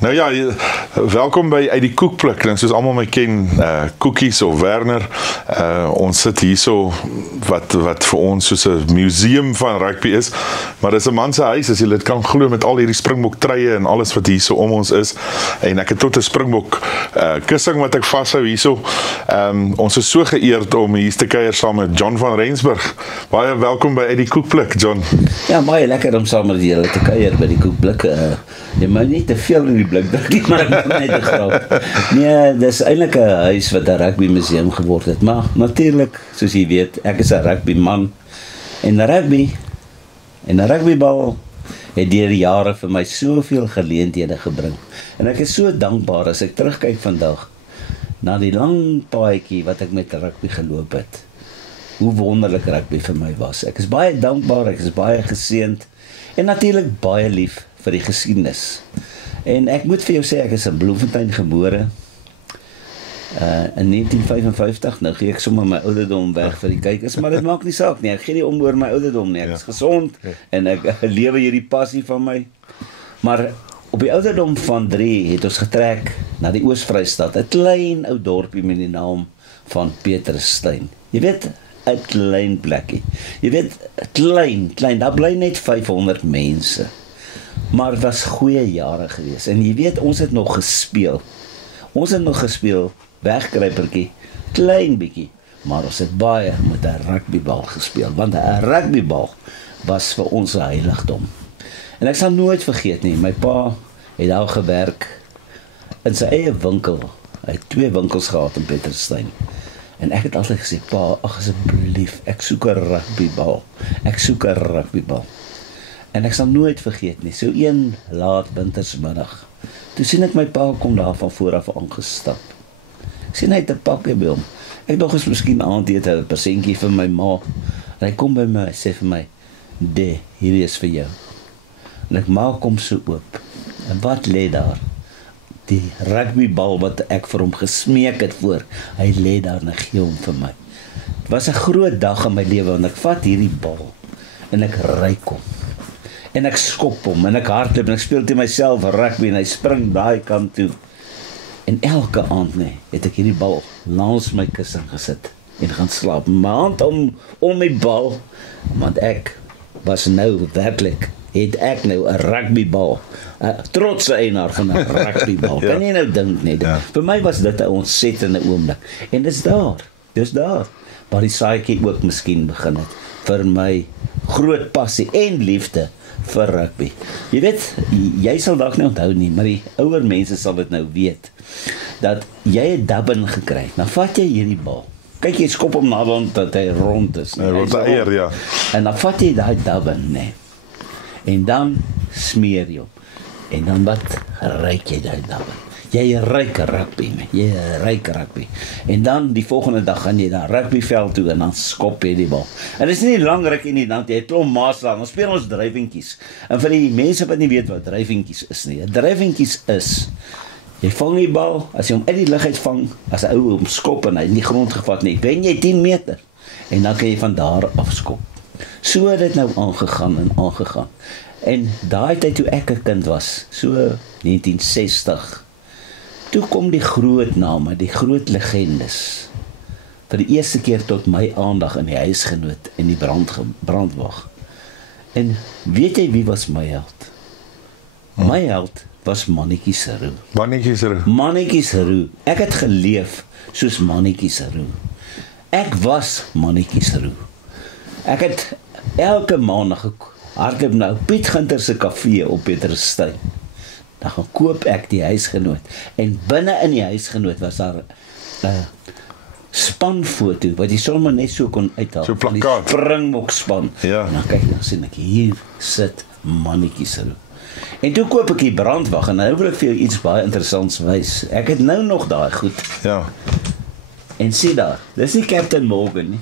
Nou ja, welkom by uit die koekpluk. En soos almal my ken, Koekies of Werner, ons sit hierso wat vir ons soos 'n museum van rugby is, maar dis 'n man se huis, as jy dit kan glo, met al hierdie Springbok truie en alles wat hierso om ons is. En ek het tot 'n Springbok kussing wat ek vashou hierso. Ons is so geëerd om hier te kuier saam met John van Rensburg. Baie welkom by uit die koekpluk, John. Ja, baie lekker om saam met julle te kuier by die koekpluk. Jy moet nie te veel in die blik druk nie, maar ek moet net 'n grap. Nee, dis eintlik 'n huis wat 'n rugby museum geword het, maar natuurlik, soos jy weet, ek is 'n rugby man en ‘n rugbybal het deur die jare vir my soveel geleenthede gebring. En ek is so dankbaar as ek terugkyk vandag na die lang paadjie wat ek met rugby geloop het. Hoe wonderlik rugby vir my was. Ek is baie dankbaar, ek is baie geseënd en natuurlik baie lief vir die geskiedenis. En ek moet vir jou sê, ek is in Bloemfontein gebore in 1955. Nou gee ek sommer my ouderdom weg vir die kykers, maar dit maak nie saak nie. Ek gee nie om oor my ouderdom nie. Ek is gesond en ek lewe hierdie passie van my. Maar op die ouderdom van 3 het ons getrek na die Oos-Vrystaat, 'n klein ou dorpie met die naam van Petrusstein. Jy weet, 'n klein plekkie. Jy weet, klein, daar bly net 500 mense. Maar het was goeie jare gewees. En jy weet, ons het nog gespeel. Wegkruipertjie, klein bietjie. Maar ons het baie met 'n rugbybal gespeel, want 'n rugbybal was vir ons 'n heiligdom. En ek sal nooit vergeet nie, my pa het daar gewerk in sy eie winkel. Hy het 2 winkels gehad in Petrusstein. En ek het altyd gesê, pa, ag asseblief, ek soek 'n rugbybal. En ek sal nooit vergeet nie, so een laat wintersmiddag, toe sien ek my pa kom daar van vooraf aangestap. Ek sien hy het 'n pakkie by hom. Ek dog is miskien aandete 'n persentjie vir my ma. En hy kom by my en sê vir my, hierdie is vir jou. En ek maak hom so oop. En wat lê daar? Die rugbybal wat ek vir hom gesmeek het voor. Hy lê daar en hy gee hom vir my. Dit was 'n groot dag in my lewe, want ek vat hierdie bal en ek ryk hom. En ek skop hom, en ek hardloop, en ek speel teen myself rugby, en hy spring daai kant toe. En elke aand, het ek hierdie bal langs my kussing gesit, en gaan slaap. My hand om my bal, want ek was nou werklik, het ek nou 'n rugbybal, 'n trotse eienaar van 'n rugbybal. Kan jy nou dink net, vir my was dit 'n ontsettende oomblik. En dis daar, waar die saadjie ook miskien begin het, vir my groot passie en liefde vir rugby. Jy weet, jy sal dalk nie onthou nie, maar die ouer mense sal dit nou weet, dat jy 'n dubbin gekry. Nou vat jy hierdie bal. Kyk, jy skop hom na rond dat hy rond is. Hy word eier, ja. En dan vat jy daai dubbin, en dan smeer jy hom. En dan wat ryk jy daai dubbin? Jy ryk rugby. En dan die volgende dag gaan jy na rugbyveld toe en dan skop jy die bal. En dit is nie lang rukkie nie, dan jy klomp maas daar, dan speel ons dryfingkies. En vir die mense wat nie weet wat dryfingkies is nie, dryfingkies is, jy vang die bal, as jy hom uit die lug uit vang, as 'n ou hom skop en hy in die grond gevat nie, wen jy 10 meter, en dan kan jy van daar afskop. So het dit nou aangegaan. En daai tyd toe ek 'n kind was, so 1960, toe kom die groot name, die groot legendes, vir die eerste keer tot my aandag in die huisgenoot en die brandwag. En weet jy wie was my held? My held was Mannetjie se Roux. Mannetjie se Roux. Ek het geleef soos Mannetjie se Roux. Ek was Mannetjie se Roux. Ek het elke maandag hardloop nou Piet Gunter se kafee op Petrusstein. Dan gaan koop ek die huisgenoot. En binne in die huisgenoot was daar 'n spanfoto, wat jy sommer net so kon uithaal. So plakkaat. Die Springbok span. Ja. En dan kyk, dan sien ek, hier sit Mannetjie se Roux. En toe koop ek die brandwag, en nou wil ek vir jou iets baie interessants wys. Ek het nou nog daai goed. Ja. En sien daar, dis nie Captain Morgan nie.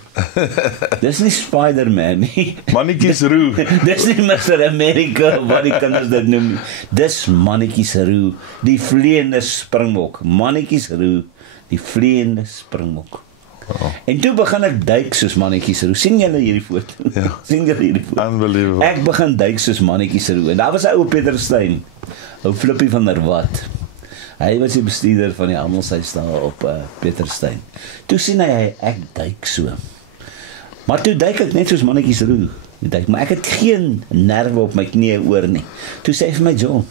Dis nie Spider-Man nie. Mannetjie se Roux. Dis nie Mr. America, wat die kinders dit noem nie. Dis Mannetjie se Roux, die vleiende Springbok. Mannetjie se Roux, die vleiende Springbok. En toe begin ek duik soos mannetjies roe. Sien julle hierdie foto? Ja. Sien julle hierdie foto? Unbelievable. Ek begin duik soos mannetjies roe. En daar was 'n ou Pieter Steyn, ou Flippie van der Walt. Hy was die bestuurder van die handelshuis daar op Pieter Steyn. Toe sien hy ek duik so. Maar toe duik ek net soos mannetjies roe. Maar ek het geen nerve op my knieë oor nie. Toe sê hy vir my, John,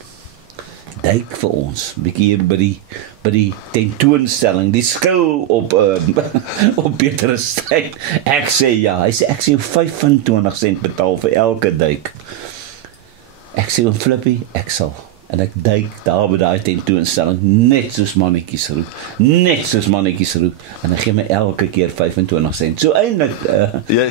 duik vir ons, bietjie hier by die tentoonstelling, die skou op op Pieter Steyn. Ek sê ja, hy sê ek sê jou 25 sent betaal vir elke duik. Ek sê Flippie, ek sal. En ek duik daar by daai tentoonstelling net soos mannetjies roep. Net soos mannetjies roep. En hy gee my elke keer 25 sent. So eintlik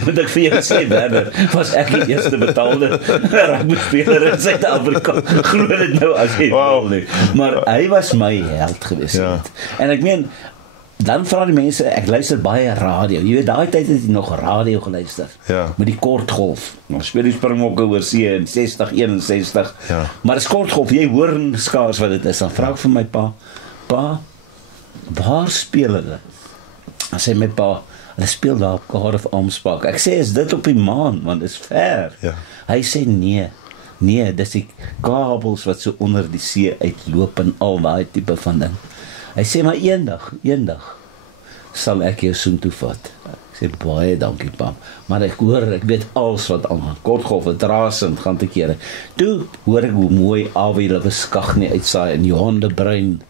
moet ek vir jou sê, Werner, was ek die eerste betaalde rugbyspeler in Suid-Afrika. Glo dit nou as jy wil nie. Maar hy was my held gewees. Ja. En ek meen, dan vra die mense, ek luister baie radio. Jy weet, daai tyd het jy nog radio geluister. Ja. Met die kortgolf. Ons speel die Springbokke oor see in 60, 61. Ja. Maar die kortgolf, jy hoor skaars wat dit is. Dan vra ek vir my pa, waar speel hulle? Dan sê my pa, hulle speel daar op Cardiff Arms Park. Ek sê, is dit op die maan, want dit is ver. Ja. Hy sê nee, dis die kabels wat so onder die see uitloop en al daai tipe van ding. Hy sê, maar eendag sal ek jou soontoe vat. Ek sê, baie dankie, pa. Maar ek weet alles wat aangaan. Kortgolf, het rasend, gaan te kere. Toe hoor ek hoe mooi Awie Skag nie uitsaai en Johan de Bruin.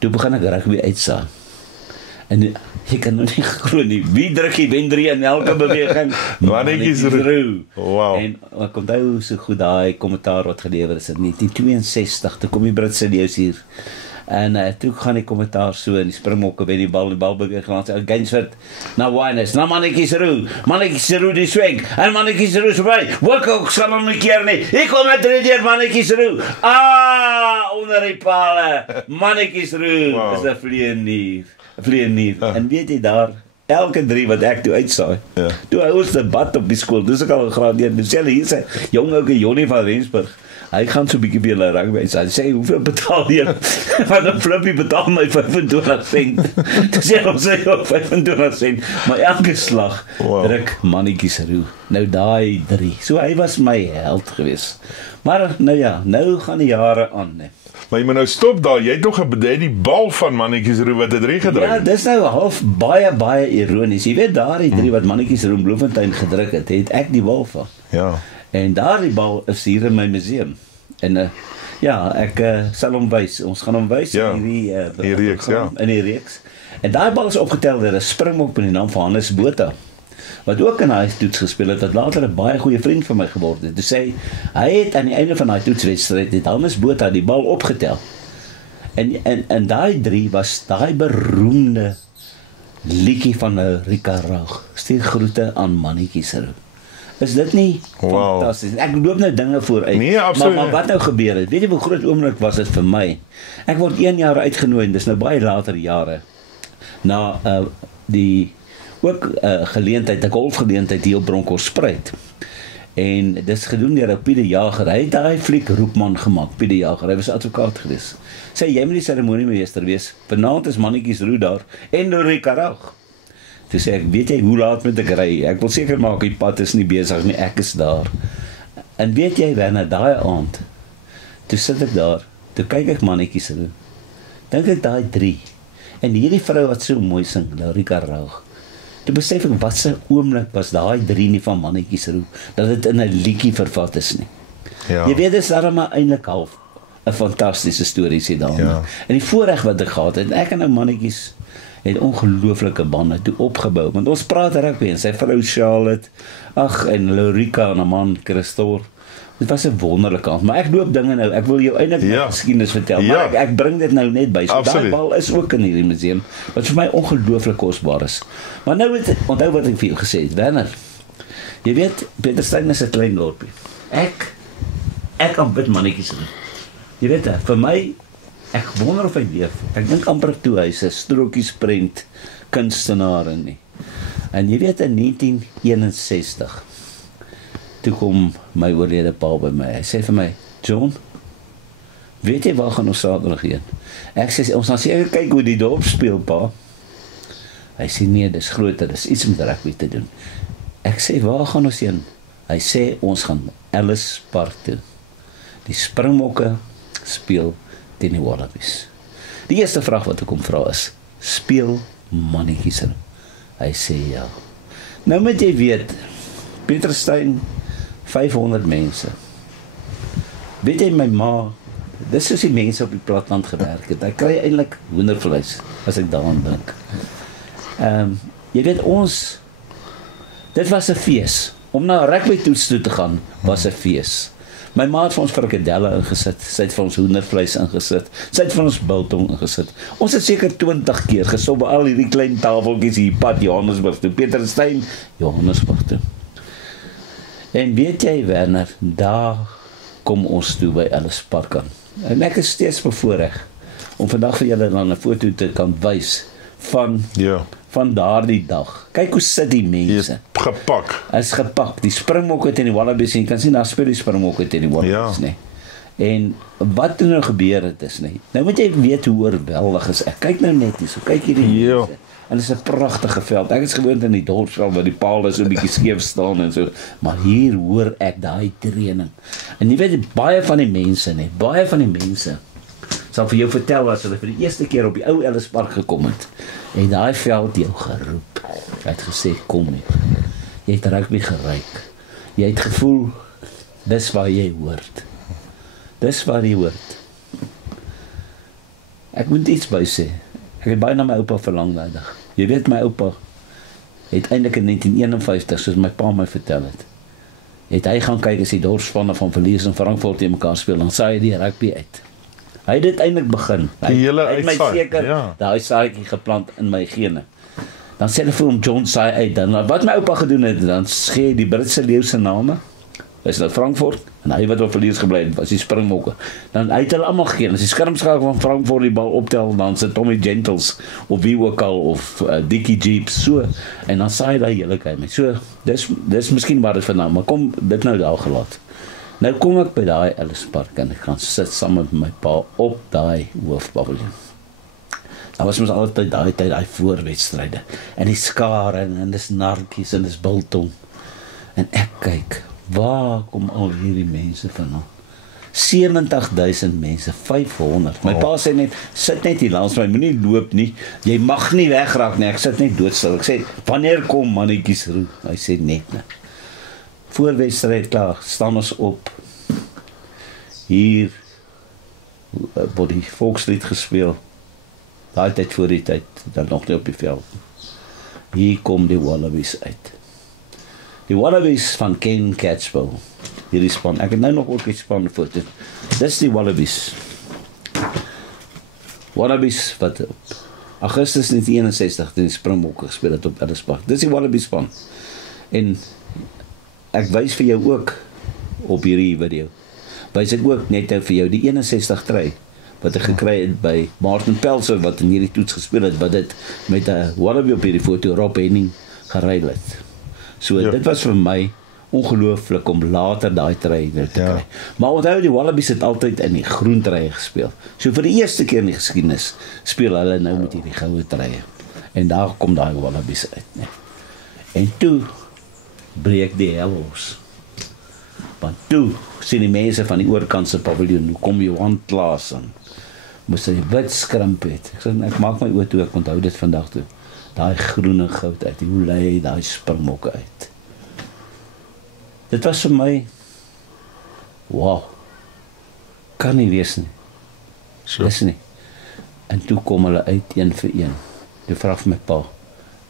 Toe begin ek rugby uitsaai. En jy kan nou nie glo nie. Wie druk die wendrie in elke beweging? Mannetjies roe. Wow. En ek onthou so goed daai kommentaar wat gelewer is in 1962. Toe kom die Britse leeu's hier. En toe gaan die kommentaar so in die Springbokke wen die bal beweeg gaan sê Gainsford na Wyness, na mannetjies roe die swing en mannetjies roe verby. Ook sal hom nie keer nie. Ek kom met deur mannetjies roe. Onder die pale. Mannetjies roe. Wow. Is 'n vleienier. En weet jy daar elke 3 wat ek toe uitsaai. Ja. Toe hou ons debat op die skool. Dis ek al graad 1. Dis hulle hier sê jong ouke Jonnie van Rensburg. Hy gaan so 'n bietjie by hulle rugby. Hy sê, hoeveel betaal jy? Want 'n Flippie betaal my 25 sent. Dis jy ons sê 25 sent. Maar elke slag druk mannetjies roe. Nou daai 3. So hy was my held gewees. Maar nou ja, nou gaan die jare aan, né? Maar jy moet nou stop daar. Jy het nog die bal van mannetjies roe wat het reg gedruk. Ja, dis nou half baie ironies. Jy weet daai 3 wat mannetjies roe in Bloemfontein gedruk het ek die bal van. Ja. En daardie bal is hier in my museum. En ja, ek sal hom wys. Ons gaan hom wys in die reeks, in die reeks. En daai bal is opgetel deur 'n Springbok met die naam van Hannes Botha, wat ook in hy toets gespeel het, wat later 'n baie goeie vriend van my geword het. Dus hy het aan die einde van daai toetswedstryd het Hannes Botha die bal opgetel. En daai 3 was daai beroemde liedjie van Rika Raag. Stuur groete aan mannetjies roe. Is dit nie fantasties? Ek loop nou dinge vooruit. Nee, absoluut. Maar wat nou gebeur het? Weet jy hoe groot oomblik was dit vir my? Ek word 1 jaar uitgenooi, dis nou baie later jare. Na die ook geleentheid, 'n golfgeleentheid hier op Bronkhorstspruit. En dis gedoen deur Piet de Jager. Hy het daai fliek Roepman gemaak, Piet de Jager. Hy was advokaat gewees. Sê jy moet die seremoniemeester wees. Vanaand is mannetjies roe daar en Rika Raag. Toe sê ek, weet jy hoe laat moet ek ry? Ek wil seker maak die pad is nie besig nie, ek is daar. En weet jy, Werner, daai aand, toe sit ek daar, toe kyk ek mannetjies roe. Dink ek daai 3. En hierdie vrou wat so mooi sing, Rika Raag. Toe besef ek, wat se oomblik was daai 3 nie van mannetjies roe, dat dit in 'n liedjie vervat is nie. Ja. Jy weet, dis daarom maar eintlik half 'n fantastiese storie sê daarin. Ja. En die voorreg wat ek gehad het, ek en nou mannetjies het ongelooflike bande toe opgebou, want ons praat rugby en sy vrou Charlotte, en Lorika en 'n man Christor. Dit was 'n wonderlike aand, maar ek loop dinge nou, ek wil jou eintlik geskiedenis vertel, maar ek bring dit nou net by. So daai bal is ook in hierdie museum, wat vir my ongelooflik kosbaar is. Maar nou onthou wat ek vir jou gesê het, Werner. Jy weet, Pieter Steyn is 'n klein dorpie. Ek aanbid mannetjies roe. Jy weet, vir my, ek wonder of hy leef. Ek dink amper toe hy's 'n strokiesprent kunstenaar nie. En jy weet in 1961 toe kom my oorlede pa by my. Hy sê vir my, John, weet jy waar gaan ons Saterdag heen? Ek sê, ons gaan seker kyk hoe die dorp speel, pa. Hy sê nee, dis groter, dis iets met rugby te doen. Ek sê, waar gaan ons heen? Hy sê, ons gaan Ellis Park toe. Die Springbokke speel teen die Wallabies. Die eerste vraag wat ek hom vra is, speel mannetjies in? Hy sê ja. Nou moet jy weet, Pieterstein, 500 mense. Weet jy, my ma, dis soos die mense op die platteland gewerk het. Hy kry eintlik hoendervleis, as ek daaraan dink. Jy weet, dit was 'n fees. Om na 'n rugbytoets toe te gaan, was 'n fees. My ma het vir ons frikadelle ingesit, sy het vir ons hoendervleis ingesit, sy het vir ons biltong ingesit. Ons het seker 20 keer gestop by al hierdie klein tafeltjies hier pad Johannesburg toe, Pieterstein, Johannesburg toe. En weet jy, Werner, daar kom ons toe by Ellis Park aan. En ek is steeds bevoorreg om vandag vir julle dan 'n foto te kan wys van daardie dag. Kyk hoe sit die mense. Is gepak. Die Springbokke teen die Wallabies, en jy kan sien daar speel die Springbokke teen die Wallabies, nee. En wat nou gebeur het is, nee. Nou moet jy weet hoe oorweldig is ek. Kyk nou net hier, so kyk hierdie mense. En dit is 'n pragtige veld. Ek is gewoond in die dorpsveld waar die paal so 'n bietjie skeef staan en so, maar hier hoor ek daai training. En jy weet baie van die mense sal vir jou vertel as hulle vir die eerste keer op die ou Ellis Park gekom het en daai veld jou geroep. Hy het gesê, kom nie. Jy het rugby geryk. Jy het gevoel, dis waar jy hoort. Dis waar jy hoort. Ek moet iets by sê. Ek het baie na my oupa verlang daai dag. Jy weet, my oupa het eintlik in 1951, soos my pa my vertel het hy gaan kyk as die dorpsspanne van Verlies en Frankfurt teen mekaar speel, dan saai hy die rugby uit. Hy het dit eintlik begin. Hy het my seker daai saadjie geplant in my gene. Dan sê hulle vir hom, John saai uit. Dan wat my oupa gedoen het, dan skei die Britse leeu se name. Hy is na Frankfurt, en hy wat op Verlies gebly het, was die Springbokke. Dan het hulle almal gegee. As die skermskakel van Frankfurt die bal optel, dan sit Tommy Gentles, of wie ook al, of Dickie Jeeps, so. En dan saai hy hele kyk. So, dis miskien waar dit vandaan, maar kom, dit nou daar gelaat. Nou kom ek by daai Ellis Park en ek gaan sit saam met my pa op daai hoofpaviljoen. Daar was mos altyd daai voorwedstryde en die skare en dis nartjies en dis biltong. En ek kyk, waar kom al hierdie mense vandaan? 70,000 mense, 500. My pa sê net, sit net hier langs my, moenie loop nie. Jy mag nie wegraak nie. Ek sit net doodstil. Ek sê, wanneer kom mannetjies roep? Hy sê net nie. Voorwedstryd klaar, staan ons op. Hier word die volkslied gespeel. Daai tyd voor die tyd, dan nog nie op die veld. Hier kom die Wallabies uit. Die Wallabies van Ken Catchpole. Hierdie span. Ek het nou nog ook die span foto. Dis die Wallabies. Wallabies wat op Augustus 1961 teen die Springbokke gespeel het op Ellis Park. Dis die Wallabies span. En ek wys vir jou ook op hierdie video. Wys ek ook net vir jou die 61 try wat ek gekry het by Martin Pelser wat in hierdie toets gespeel het, wat dit met 'n Wallaby op hierdie foto Rob Henning geruil het. So dit was vir my ongelooflik om later daai try te kry. Maar onthou die Wallabies het altyd in die groen trye gespeel. So vir die eerste keer in die geskiedenis speel hulle nou met hierdie goue trye. En daar kom daai Wallabies uit, nee. En toe breek die hel los. Want toe sien die mense van die oorkant se paviljoen, hoe kom Johan Klaasen, moes hy wit skrimp het. Ek maak my oë toe, ek onthou dit vandag toe. Daai groen en goud uit, hoe lei hy daai Springbokke uit. Dit was vir my, wow, kan nie wees nie. Dis nie. En toe kom hulle uit een vir een. Toe vra vir my pa,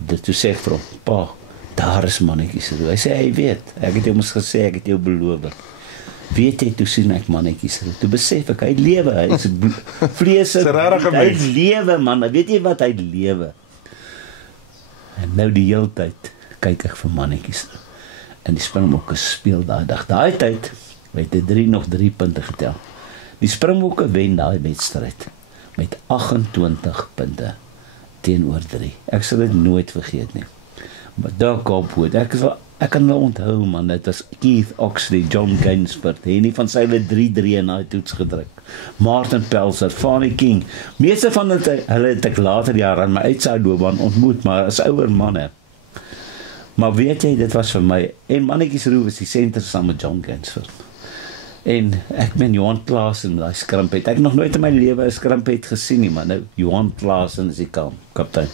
toe sê ek vir hom, pa, daar is mannetjies. Hy sê, hy weet, ek het jou mos gesê, ek het jou beloof. Weet jy, toe sien ek mannetjies. Toe besef ek, hy lewe, hy is vlees, hy lewe, man, weet jy wat, hy lewe. En nou die hele tyd, kyk ek vir mannetjies. En die Springbokke speel daai dag. Daai tyd, het hy nog 3 punte getel. Die Springbokke wen daai wedstryd, met 28 punte, teenoor 3. Ek sal dit nooit vergeet nie. Maar daar Kaapwoord, ek is Ek kan nou onthou man, dit was Keith Oxley, John Gainsford, Henny van Sail 3-3 in daai toets gedruk. Martin Pelser, Fanny King. Meeste van hulle het ek later jare aan my uitsaailoopbaan ontmoet, maar as ouer manne. Maar weet jy, dit was vir my, en Mannetjies Roe was die senter saam met John Gainsford. En ek ben Johan Klaasen, daai skrimp het. Ek het nog nooit in my lewe 'n skrimp het gesien nie, maar nou Johan Klaasen is die kaptein.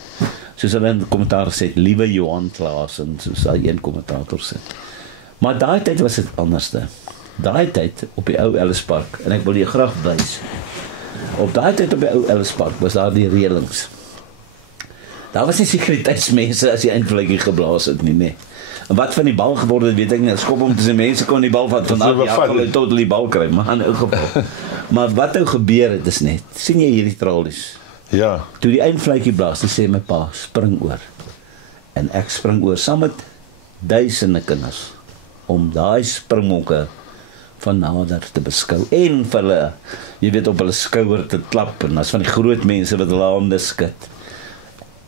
Soos hulle in die kommentaar sê, liewe Johan Klaasen, soos daai een kommentator sê. Maar daai tyd was dit anderste. Daai tyd op die ou Ellis Park, en ek wil jy graag wys. Op daai tyd op die ou Ellis Park was daar die reëlings. Daar was nie sekuriteitsmense as die eindvlekkie geblaas het nie, nee. En wat van die bal geword het, weet ek nie. Skop om tussen mense kon die bal van tot die bal kry, maar in elk geval. Maar wat nou gebeur het is net, sien jy hierdie tralies? Ja. Toe die eindvlekkie blaas, dan sê my pa, spring oor. En ek spring oor saam met duisende kinders om daai springmokke van nader te beskou en vir hulle, jy weet, op hulle skouer te klap en as van die groot mense wat hulle hande skud.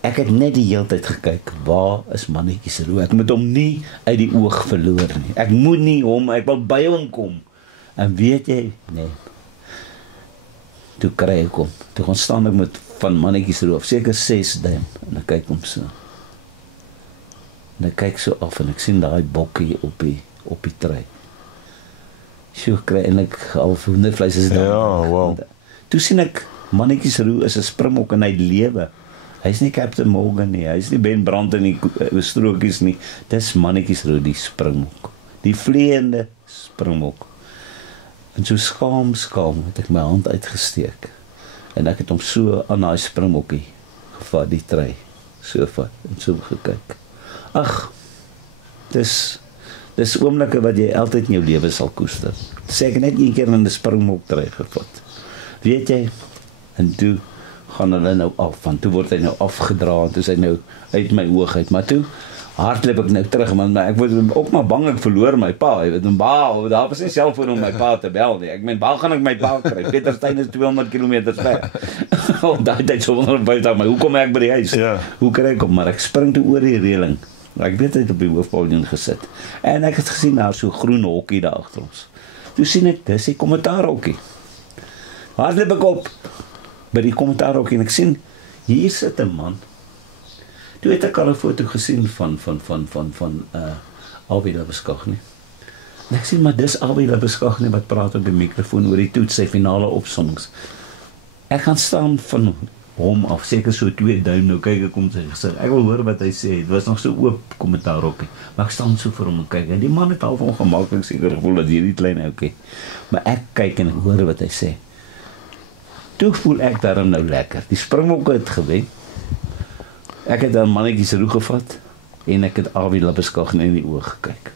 Ek het net die hele tyd gekyk, waar is Mannetjies Roe? Ek moet hom nie uit die oog verloor nie. Ek moet nie hom, ek wil by hom kom. En weet jy, nee. Toe kry ek hom. Toe gaan staan ek met van Mannetjies Roe, seker 6 duim, en ek kyk hom so. En ek kyk so af en ek sien daai bokkie op die trei. So kry en ek al hoendervleis is dan. Ja, wow. Toe sien ek Mannetjies Roe is 'n springbok en hy lewe. Hy's nie Captain Morgan nie, hy's nie Ben Brandt in die strokies nie. Dis Mannetjies Roe, die springbok. Die vleiende springbok. En so skaam het ek my hand uitgesteek. En ek het hom so aan daai springbokkie gevat, die trei. So vat en so gekyk. Ag, dis oomblikke wat jy altyd in jou lewe sal koester. Sê ek net een keer in 'n springbok trei gevat. Weet jy, en toe gaan hulle nou af, want toe word hy nou afgedra, en toe is hy nou uit my oog uit, maar toe hardloop ek nou terug, want ek word ook maar bang ek verloor my pa, jy weet, en daar was nie selfoon om my pa te bel nie, ek meen, waar gaan ek my pa kry? Peterstein is 200 km ver. Op daai tyd so wonderbaar, maar hoe kom ek by die huis? Ja. Hoe kry ek hom? Maar ek spring toe oor die reëling. Ek weet hy het op die hoofpavilion gesit. En ek het gesien daar so groen hokkie daar agter ons. Toe sien ek, dis die kommentaarhokkie. Hardloop ek op by die kommentaarhokkie en ek sien, hier sit 'n man. Toe het ek al 'n foto gesien van Albie Labeskagh. En ek sien, maar dis Albie Labeskagh wat praat op die mikrofoon oor die toets, sy finale opsommings. Ek gaan staan van hom af, seker so 2 duim, nou kyk ek om sy gesig. Ek wil hoor wat hy sê, het was nog so oop kommentaarhokkie, maar ek staan so vir hom en kyk, en die man het half ongemaklik seker gevoel dat hierdie klein oukie, maar ek kyk en ek hoor wat hy sê. Toe voel ek daarom nou lekker, die springbokke het gewen, ek het aan Mannetjies Roe gevat, en ek het Albie Labeskagh in die oog gekyk.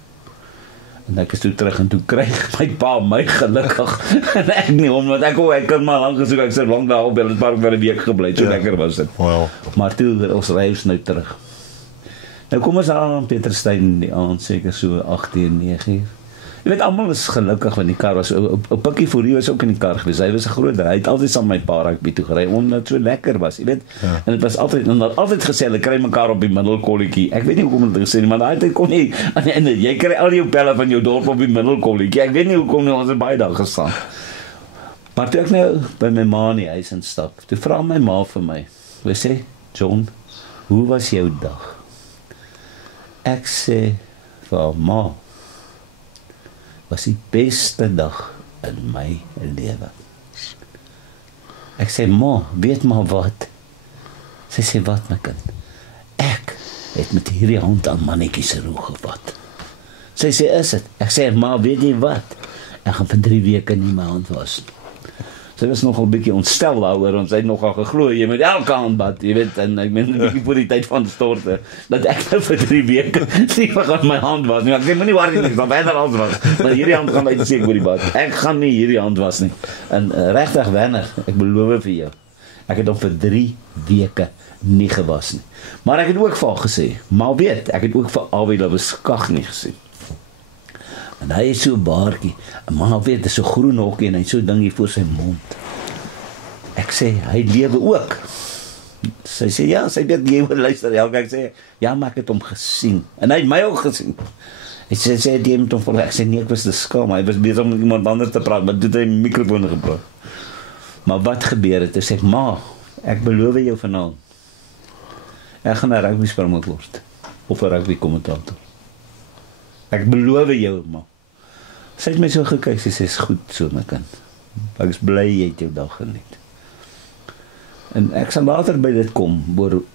En ek is toe terug en toe krijg my pa my gelukkig en ek nie, omdat ek kan maar lang gesoek, ek sê lang daar op Ellis Park vir 'n week gebly, so lekker was dit. Wow. Maar toe ons ry ons nou terug. Nou kom ons aan Peterstein in die aand, seker so 8:00-9:00. Jy weet, almal is gelukkig want die kar was, op Pikkie Fourie was ook in die kar gewees, hy was 'n groot, hy het altyd saam my pa rugby toe gery, omdat het so lekker was, jy weet, ja. En het was altyd, en het altyd gesê, hulle kry mekaar op die middelkolletjie, ek weet nie hoekom het gesê nie, maar daai tyd kon nie, aan die einde, jy kry al jou pelle van jou dorp op die middelkolletjie, ek weet nie hoekom nie, ons het baie dag gestaan. Maar toe ek nou by my ma in die huis instap, toe vra my ma vir my, hy sê, John, hoe was jou dag? Ek sê, vir ma, was die beste dag in my lewe. Ek sê, ma, weet maar wat? Sy sê, wat my kind? Ek het met hierdie hand aan Mannetjies Roe gevat. Sy sê, is het? Ek sê, ma, weet jy wat? Ek gaan vir 3 weke nie my hand was. Sy was nogal 'n bietjie ontstel daaroor, want sy het nogal geglo, jy moet elke aand bad, jy weet, en ek meen 'n bietjie voor die tyd van storte, dat ek nou vir 3 weke nie gaan my hand was nie. Ek sê, moenie worry nie, dan verder alles was. Maar hierdie hand gaan uitseek oor die bad. Ek gaan nie hierdie hand was nie. En regtig Werner, ek beloof vir jou, ek het hom vir 3 weke nie gewas nie. Maar ek het ook vir haar gesê, maar weet, ek het ook vir Albie Labeskagh nie gesien. En hy is so baartjie, en maar weet, is so groen hokkie, en hy so ding hier voor sy mond. Ek sê, hy lewe ook. Sy sê, ja, sy weet jy wil luister. Ja, ek sê, ja, maar ek het hom gesien. En hy het my ook gesien. Hy sê, jy moet hom volg. Ek sê, nee, ek was te skaam. Hy was bezig om met iemand anders te praat, maar toe het hy die microfoon gepraat. Maar wat gebeur het? Hy sê, ma, ek beloof jou vanaand. Ek gaan 'n rugby Springbok word. Of 'n rugby kommentator. Ek beloof jou, ma. Sy het my so gekyk, sy sê, is goed so, my kind. Ek is bly jy het jou dag geniet. En ek sal later by dit kom,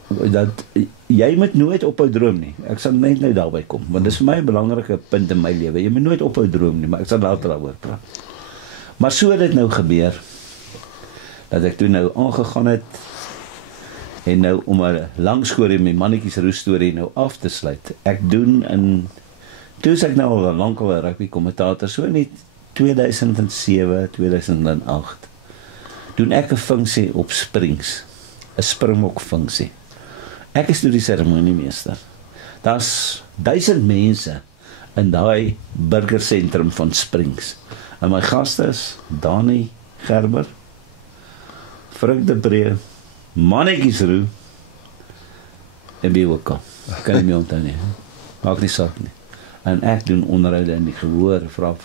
dat jy moet nooit ophou droom nie. Ek sal net nou daarby kom, want dit is vir my 'n belangrike punt in my lewe. Jy moet nooit ophou droom nie, maar ek sal later daaroor praat. Maar so het dit nou gebeur, dat ek toe nou aangegaan het, en nou om 'n lang storie, my mannetjies roes storie nou af te sluit. Ek doen toe is ek nou al lankal 'n rugby kommentator, so in 2007, 2008. Doen ek 'n funksie op Springs, 'n Springbok funksie. Ek is toe die seremoniemeester. Daar's 1000 mense in daai burgersentrum van Springs. En my gaste is Dani Gerber, Frank de Bree, mannetjies roe, en wie ook al. Kan nie meer onthou nie. Maak nie saak nie. En ek doen onderhoude in die gehoor, vra,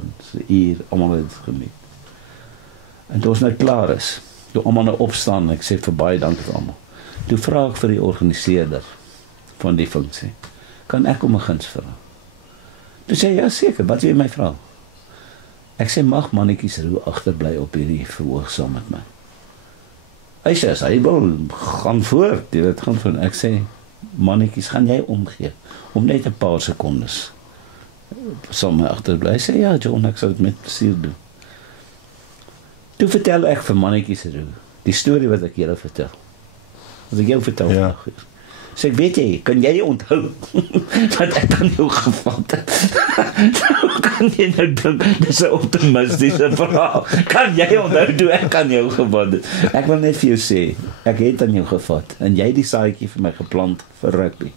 en so uur, almal het geniet. En toe ons nou klaar is, toe almal nou opstaan, ek sê vir baie dankie vir almal. Toe vra ek vir die organiseerder van die funksie, kan ek om 'n guns vra? Toe sê hy, ja seker, wat wil jy my vra? Ek sê, mag mannetjies roe agterbly op hierdie verhoog saam met my. Hy sê, as hy wil, gaan voort, dit gaan voort. Ek sê, mannetjies, gaan jy omgee, om net 'n paar sekondes saam my agterbly? Hy sê, ja John, ek sal dit met plesier doen. Toe vertel ek vir mannetjies roe, die storie wat ek julle vertel. Wat ek jou vertel vandag. Sê, weet jy, kan jy onthou, wat ek kan jou gevat het? Hoe kan jy nou dink, dis 'n optimistiese vraag. Kan jy onthou, toe ek kan jou gevat het? Ek wil net vir jou sê, ek het aan jou gevat, en jy die saadjie vir my geplant vir rugby.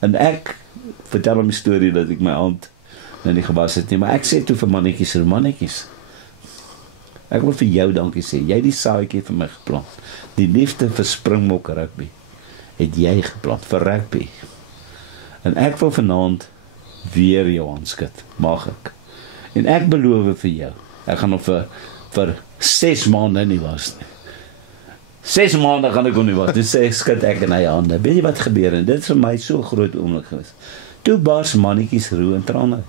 En ek vertel hom die storie, dat ek my hand nou nie gewas het nie, maar ek sê toe vir mannetjies, ek wil vir jou dankie sê, jy die saadjie vir my geplant. Die liefde vir Springbok rugby het jy geplant vir rugby. En ek wil vanaand weer jou aanskud, mag ek. En ek beloof vir jou, ek gaan nog vir 6 maande nie was nie. 6 maande gaan ek nie was. Dis sê skud ek in hy hande. Weet jy wat gebeur? En dit is vir my so groot oomblik gewees. Toe bars mannetjies roe en trane uit.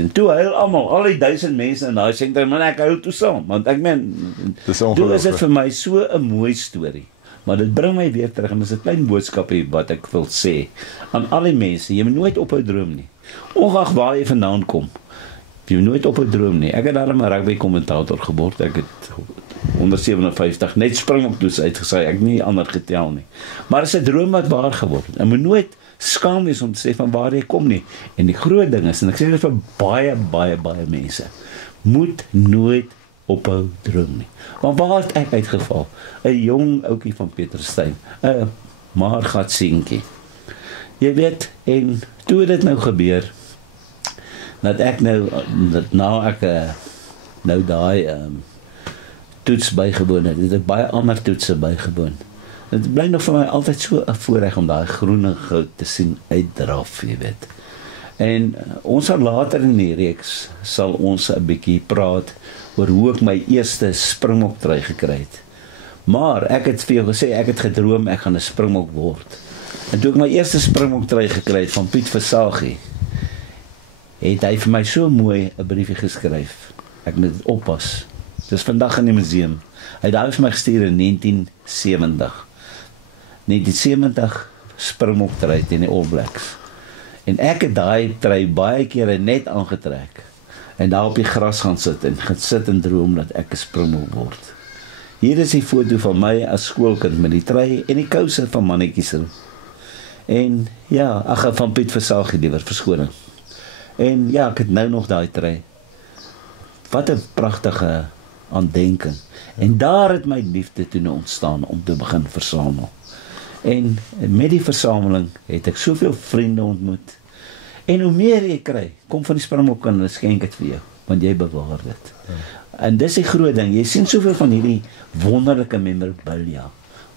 En toe huil almal, al die 1000 mense in daai sentrum, en ek huil toe saam, want ek meen, toe is dit vir my so 'n mooi storie, maar dit bring my weer terug, en dis 'n klein boodskapie wat ek wil sê, aan al die mense, jy moet nooit ophou droom nie, ongeag waar jy vandaan kom, jy moet nooit ophou droom nie. Ek het daarom 'n rugby kommentator geword, ek het 157, net Springbok toes uitgesaai, ek nie ander getel nie, maar is 'n droom wat waar geword, en moet nooit skaam wees om te sê van waar jy kom nie. En die groot ding is, en ek sê dit vir baie mense, moet nooit ophou droom nie. Want waar het ek uitgeval? 'n jong ouetjie van Pietersteyn, 'n maargat seentjie. Jy weet, en toe het dit nou gebeur, dat ek nou, na ek nou daai toets bygewoon het, het ek baie ander toetse bygewoon. Dit bly nog vir my altyd so 'n voorreg om daai groen en goud te sien uitdraf, jy weet. En ons sal later in die reeks, sal ons 'n bietjie praat oor hoe ek my eerste Springbok trui gekry het. Maar ek het vir jou gesê, ek het gedroom, ek gaan 'n Springbok word. En toe ek my eerste Springbok trui gekry het, van Piet Versagie, het hy vir my so mooi 'n briefie geskryf. Ek moet dit oppas. Dit is vandag in die museum. Hy het daai vir my gestuur in 1970 Springbok trui teen die All Blacks. En ek het daai trui baie kere net aangetrek en daar op die gras gaan sit en droom dat ek 'n Springbok word. Hier is die foto van my as skoolkind met die trui en die kouse van mannetjies. En ja, van Piet Versagie, liewer verskoning. En ja, ek het nou nog daai trui. Wat 'n pragtige aandenking. En daar het my liefde toe ontstaan om te begin versamel. En met die versameling het ek soveel vriende ontmoet. En hoe meer jy kry, kom van die Springbok en skenk dit vir jou. want jy bewaar dit. En dis die groot ding, jy sien soveel van hierdie wonderlike memorabilia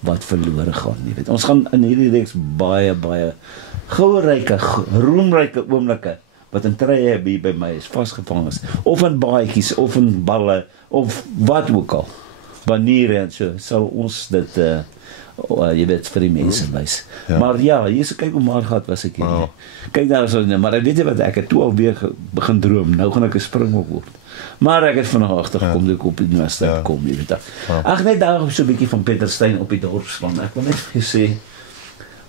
wat verlore gaan, jy weet. Ons gaan in hierdie reeks baie gouryke, roemryke oomblikke wat in treie hier by my is vasgevang is, of in baadjies, of in balle, of wat ook al. Baniere en so, sal ons dit jy weet, vir die mense wys. Maar ja, hier is kyk hoe maar gehad was ek hier. Wow. Kyk daar so, maar ek weet jy wat, ek het toe alweer begin droom, nou gaan ek 'n springbok word. Maar ek het vanaand agtergekom toe ek op die universiteit kom, jy weet. Ag net daar so 'n bietjie van Pieterssteyn op die dorpspan. Ek wil net vir jou sê,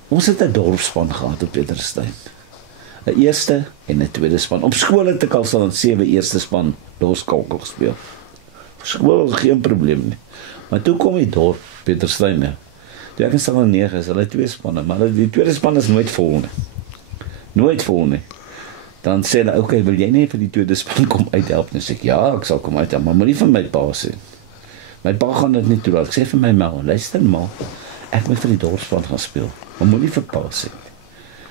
ons het 'n dorpspan gehad op Pieterssteyn. 'n eerste en 'n tweede span. Op skool het ek al sal in 7 eerste span loskalkel gespeel. Skool was geen probleem nie. Maar toe kom die dorp Pieterssteyn. Toe ek in sal 9 is, hulle 2 spanne, maar die tweede span is nooit vol nie. Nooit vol nie. Dan sê hulle, okay, wil jy nie vir die tweede span kom uithelp? En sê ek, ja, ek sal kom uithelp, maar moenie vir my pa sê. My pa gaan dit nie toelaat. Ek sê vir my ma, luister ma, ek moet vir die dorpspan gaan speel, maar moenie vir pa sê.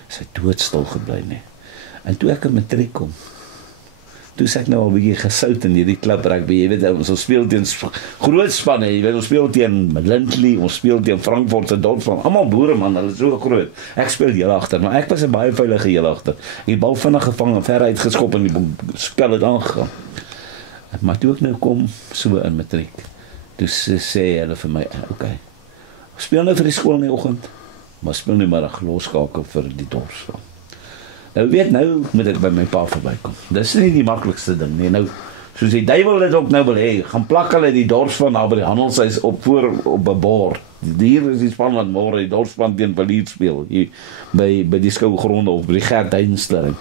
Sy doodstil gebly nie. En toe ek in matriek kom, toe sê ek nou al 'n bietjie gesout in hierdie klub rugby, jy weet, ons speel teen groot spanne, jy weet, ons speel teen Lindley, ons speel teen Frankfurt se dorpspan, almal boere man, hulle is so groot. Ek speel heel agter, maar ek was 'n baie veilige heel agter. Die bal vinnig gevang en ver uitgeskop en die spel het aangegaan. Maar toe ek nou kom so in matriek, toe sê hulle vir my, okay, speel nou vir die skool in die oggend, maar speel nie maar 'n loskakel vir die dorpspan. Nou weet, nou moet ek by my pa verbykom. Dis nie die maklikste ding nie. Nou, soos die duiwel dit ook nou wil hê, gaan plak hulle die dorpspan daar by die handelshuis op 'n bord. Hier is die span wat môre die dorpspan teen Verlies speel, hier by die skougronde of by die Gert Duinslering.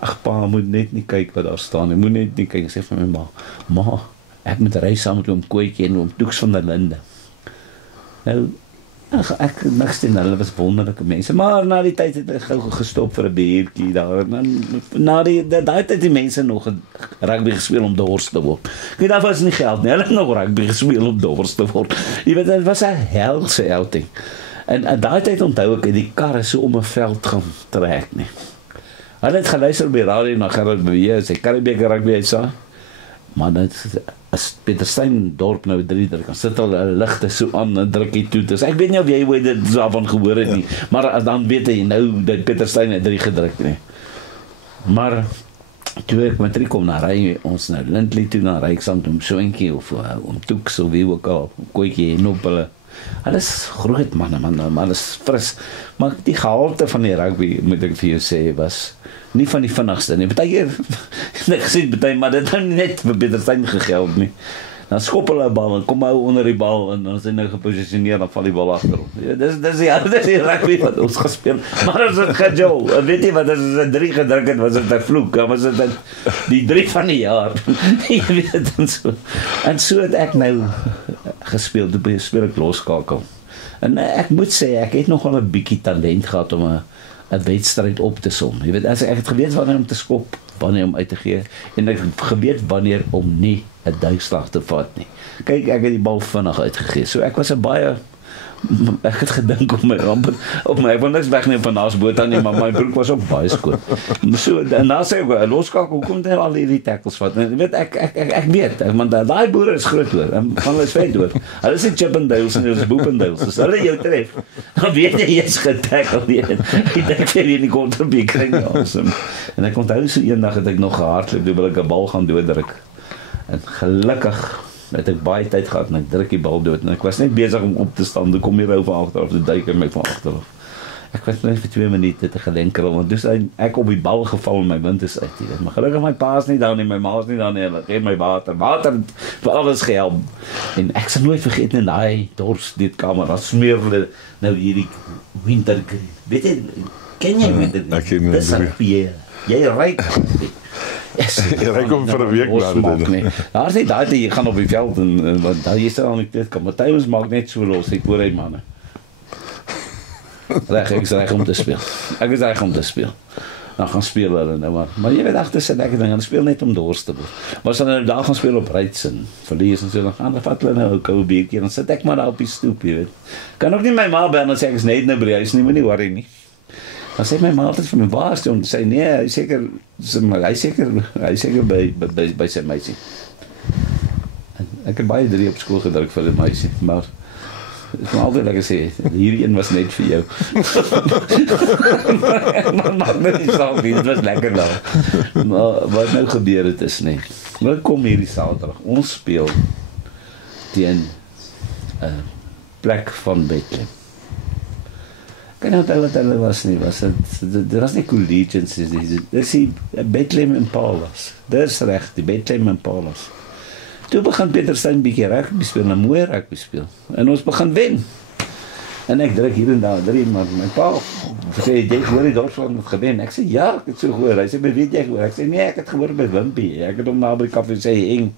Ag pa, moet net nie kyk wat daar staan. Ek moet net nie kyk. Ek sê vir my ma, ek moet ry saam met oom Kootjie en oom Toeks van der Linde. Nou, ek niks teen hulle, was wonderlike mense, maar na die tyd het ek gou gestop vir 'n biertjie daar, en na daai tyd die mense nog rugby gespeel om dors te word. Ek weet, daar was nie geld nie, hulle het nog rugby gespeel om dors te word. Jy weet, dit was 'n helse outing. En daai tyd onthou ek, die karre so om 'n veld gaan trek nie. Hulle het geluister by radio na Gerard Beweer, sy Karibeker rugby uitsa, maar dit as Pieterssteyn dorp nou 3 druk, dan sit al ligte so aan en druk die toeters. Ek weet nie of jy ooit dit daarvan gehoor het nie, maar dan weet jy nou dat Pieterssteyn het 3 gedruk nie. Maar toe ek matriek kom, na ry ons nou Lindley toe, na ry ek saam met so eentjie of om Toeks of wie ook al, Kootjie en op hulle. Hulle is groot manne, maar hulle is fris. Maar die gehalte van die rugby, moet ek vir jou sê, was nie van die vinnigste nie. Partykeer, ek gesien party, maar dit het net vir Pieterssteyn gegeld nie. Dan skop hulle 'n bal en kom hou onder die bal en dan is hy nou geposisioneer, dan val die bal agterop. Ja, dis die rugby wat ons gespeel. Maar as dit gejol, weet jy wat, as dit 3 gedruk het, was dit 'n vloek. Dan was dit die 3 van die jaar. Jy weet, en so het ek nou gespeel, toe speel ek loskakel. En ek moet sê, ek het nogal 'n bietjie talent gehad om 'n wedstryd op te som. Jy weet, as ek het geweet wanneer om te skop, wanneer om uit te gee, en ek het geweet wanneer om nie 'n duikslag te vat nie. Kyk, ek het die bal vinnig uitgegee. So ek was 'n baie, ek het gedink op my ek wil niks wegneem van naas boot aan nie, maar my broek was ook baie skoon. So, en dan sê ek, loskakel, hoe kom jy al hierdie tackles vat? En weet, ek weet, want daai boere is groot hoor, en van hulle is vet hoor. Hulle is die Chippendales en hulle is Boopendales, as hulle jou tref, dan weet jy is getackle nie. Ek dink jy in die kontrabie kring, awesome. En ek onthou so eendag het ek nog gehardloop, toe wil ek 'n bal gaan dooddruk. En gelukkig het ek baie tyd gehad en ek druk die bal dood en ek was net besig om op te staan, toe kom hier ou van agteraf, toe duik hy my van agteraf. Ek was net vir 2 minute te gelenkel, want dus ek op die bal geval en my wind is uit, maar gelukkig my pa is nie daar nie, my ma is nie daar nie, hulle gee my water vir alles gehelp. En ek sal nooit vergeet in daai dorpsdietkamer, dan smeer hulle nou hierdie wintergreen. Weet jy, ken jy wintergreen? Dis jy ryk. Jy ry kom vir 'n week na dit. Daar is nie daai jy gaan op die veld en want daar is al net kan maar ons maak net so los, ek hoor hy manne. Ek is reg om te speel. Ek is reg om te speel. Dan gaan speel hulle nou maar jy weet agter sit ek dan speel net om dors te word. Maar as hulle nou daar gaan speel op Rytsen, Verlies en so dan gaan hulle vat hulle nou 'n koue biertjie dan sit ek maar daar op die stoep, jy weet. Kan ook nie my ma bel en sê ek is net nou by die huis nie, moenie worry nie. Dan sê my ma altyd vir my, waar is John? Sê nee, hy seker by sy meisie. En ek het baie 3 op skool gedruk vir die meisie, maar ek kan altyd lekker sê, hierdie een was net vir jou. maar nie saak nie, dit was lekker daar. Maar wat nou gebeur het is nie. Nou kom hierdie Saterdag, ons speel teen 'n plek van Bethlehem. Kan nou wat hulle was nie, dit was nie Collegians, dis die Bethlehem Impalas. Dis reg, die Bethlehem Impalas. Toe begin Pieter Steyn bietjie rugby speel, 'n mooi rugby speel. En ons begin wen. En ek druk hier en daar 3, maar my pa sê, jy hoor die Dorpsland het gewen. Ek sê, ja, ek het so gehoor. Hy sê, weet jy gehoor? Ek sê, nee, ek het gehoor by Wimpie. Ek het hom na by die Kaffie sê, eng.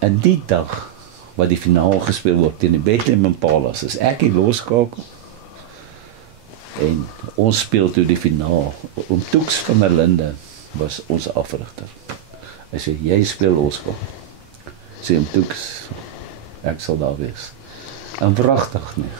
En die dag, wat die finaal gespeel word, teen die Bethlehem Impalas, is ek die loskakel. En ons speel toe die finaal. Oom Toeks van der Linde was ons afrigter. Hy sê, jy speel loskakel. Sê Oom Toeks, ek sal daar wees. En pragtig nie.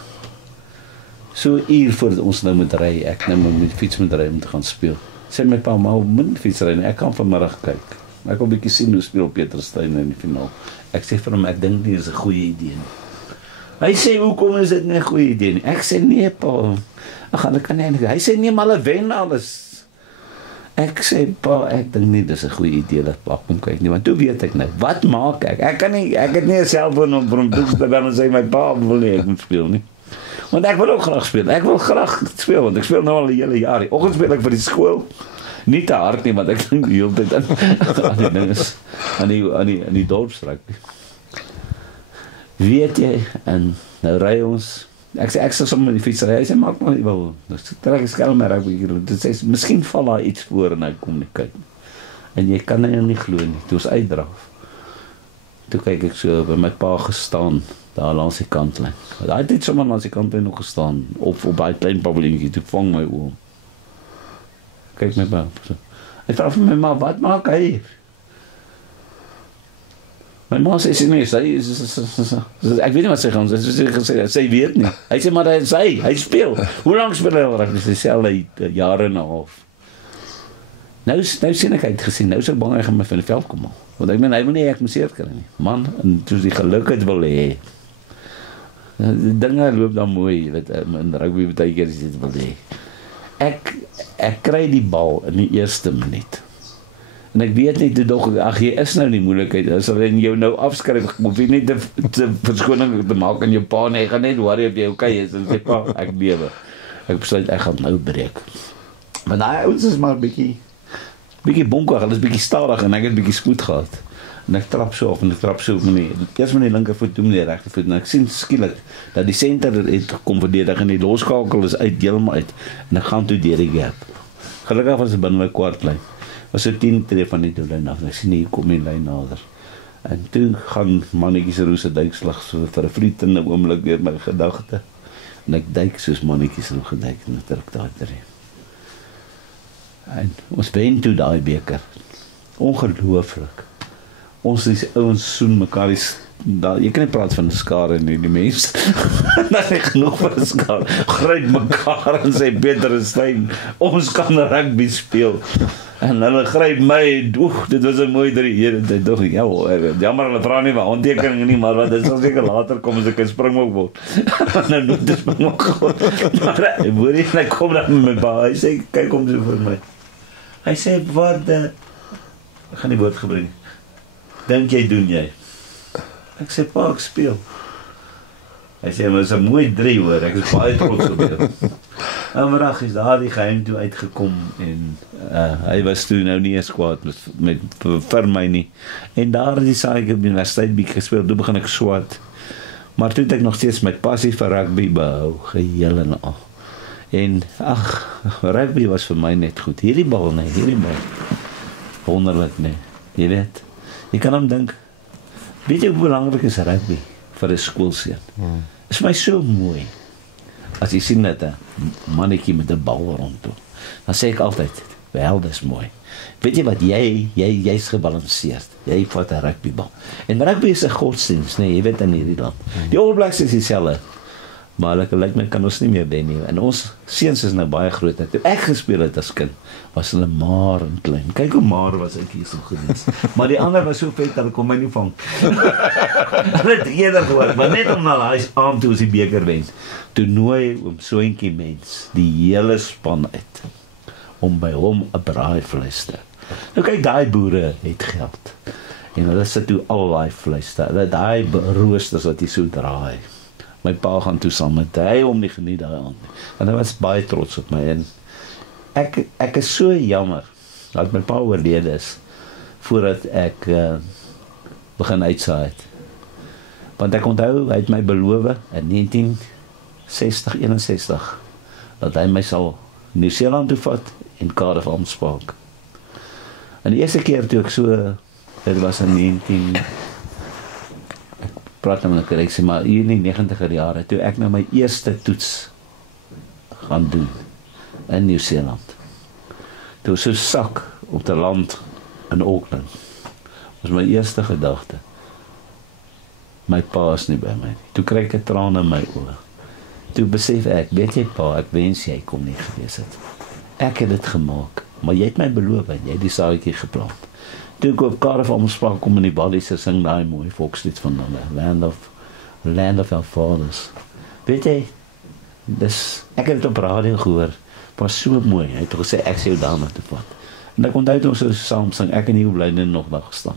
So 'n uur voordat ons nou moet ry, ek nou met die fiets moet ry om te gaan speel. Sê my pa, maar moet fiets ry nie, ek kan vanmiddag kyk. Ek wil 'n bietjie sien hoe speel Pieter Steyn in die finaal. Ek sê vir hom, ek dink nie dis 'n goeie idee nie. Hy sê, hoekom is dit nie 'n goeie idee nie? Ek sê, nee pa, ek kan nie. Hy sê, nee, maar hulle wen alles. Ek sê, pa, ek dink nie dis 'n goeie idee dat pa kom kyk nie, want toe weet ek nou, wat maak ek? Ek het nie 'n selfoon om vir hom Toeks te gaan en sê, my pa wil nie ek moet speel nie. Want ek wil ook graag speel. Ek wil graag speel, want ek speel nou al 'n hele jaar. Die oggend speel ek vir die skool. Nie te hard nie, want ek dink die hele tyd aan die dinges, aan die dorpsstraat. Weet jy, en nou ry ons. Ek sê, ek sal sommer met die fiets ry. Hy sê, maak maar, wel, trek ek skelm maar ek hier. Dit sê, miskien val daar iets voor en hy kom nie kyk. En jy kan nou nie glo nie. Toe ons uitdraf. Toe kyk ek so by my pa gestaan. Daar langs die kantlyn. Hy het net sommer langs die kantlyn nog gestaan, op baie klein paviljoentjie, toe vang my oom. Kyk my pa. Hy vra vir my ma, wat maak hy? My ma sê, nee, ek weet nie wat sy gaan, sy weet nie. Hy sê, maar hy speel. Hoe lang speel hy al? Dis dieselfde jare en 'n half. Nou sien ek uitgesien, nou is ek bang hy gaan my van die veld kom al. Want ek meen, hy wil nie ek moeseer kry nie. Man, en toe die geluk het wil hê. Die dinge loop dan mooi, jy weet, in rugby baie keer is dit wil hê. Ek kry die bal in die eerste minuut. En ek weet net, ag, jy is nou nie moeilikheid, as hulle jou nou afskryf, hoef jy nie te verskoning te maak aan jou pa, nie, jy gaan net worry of jy okay is, en sê, pa, ek lewe. Ek besluit, ek gaan nou breek. Maar daai ouens is maar bietjie bonkig, hulle is bietjie stadig, en ek het bietjie spoed gehad. En ek trap so af, en ek trap so op eers met die linkervoet, toe met die regtervoet, en ek sien skielik, dat die center het kom verdedig, en die loskakel is heeltemal uit, en ek gaan toe deur die gap. Gelukkig was dit binne my kwartlyn. Was so 10 tree van die doellyn af, en ek sien hier kom die lyn nader. En toe gaan mannetjies roose duikslag, so vir 'n vlietende oomblik deur my gedagte, en ek duik soos mannetjies in geduik, en ek druk daar drie. En ons wen toe daai beker. Ongelooflik. Ons die ouens soen mekaar, jy kan nie praat van 'n skare nie, die mense. Dat is genoeg vir 'n skare. Gryp mekaar en sê, Pieter Steyn, ons kan rugby speel. En hulle gryp my, dit was 'n mooi 3 hier, dit dog ek, jammer hulle vra nie my handtekening nie, maar wat dit sal seker later kom as ek 'n springbok word. Nou moet dit springbok word. Maar hoor jy, hy kom dan met my pa, hy sê, kyk om so vir my. Hy sê, wat, ek gaan die woord gebring. Dink jy, doen jy? Ek sê, pa, ek speel. Hy sê, maar is 'n mooi 3 hoor, ek is baie trots op jou. Middag is daar die geheim toe uitgekom, en hy was toe nou nie eens kwaad vir my nie. En daar het die saai op die universiteit bietjie gespeel, toe begin ek swat. Maar toe het ek nog steeds my passie vir rugby behou, geheel en al. En rugby was vir my net goed. Hierdie bal. Wonderlik, nee. Jy weet, jy kan hom dink, weet jy hoe belangrik is rugby vir 'n skoolseun? Is vir my so mooi. As jy sien dat 'n mannetjie met 'n bal rondom, dan sê ek altyd, wel, dis mooi. Weet jy wat, jy's gebalanseerd. Jy vat 'n rugbybal. En rugby is 'n godsdienst, nee, jy weet in hierdie land. Die All Blacks is dieselfde. Maar lyk my kan ons nie meer wen nie. En ons seuns is nou baie groot. Toe ek gespeel het as kind, was hulle maar en klein. Kyk hoe maar was ek hier so gewees. Maar die ander was so vet dat ek kon my nie vang. Hulle het eerder gehoor, maar net om na daai aand toe ons die beker wen. Toe nooi oom Soentjie mens die hele span uit om by hom 'n braaivleis te. Nou kyk, daai boere het geld. En hulle sit toe al daai vleis te. Hulle daai roosters wat jy so draai. My pa gaan toe saam met hy om nie geniet daai aand. En hy was baie trots op my en ek is so jammer dat my pa oorlede is voordat ek begin uitsaai het. Want ek onthou, hy het my beloof in 1960-61 dat hy my sal Nieu-Seeland toe vat en Cardiff aanspraak. En die eerste keer toe ek so, dit was in ek praat nou korrek sê, maar hier in die 90er jare, toe ek nou my eerste toets gaan doen in Nieu-Seeland. Toe so sak op die land in Auckland, was my eerste gedagte, my pa is nie by my nie. Toe kry ek 'n traan in my oë. Toe besef ek, weet jy pa, ek wens jy kom nie gewees het. Ek het dit gemaak, maar jy het my beloof en jy het die saadjie geplant. Toe ek op Cardiff aanspraak kom in die Ballies se sing daai mooi volkslied van hulle, Land of Our Fathers. Weet jy, ek het dit op radio gehoor, was so mooi. Hy het gesê ek sê jou daarna toe vat. En ek onthou toe ons so saam sing, ek en die Blyne nog daar gestaan.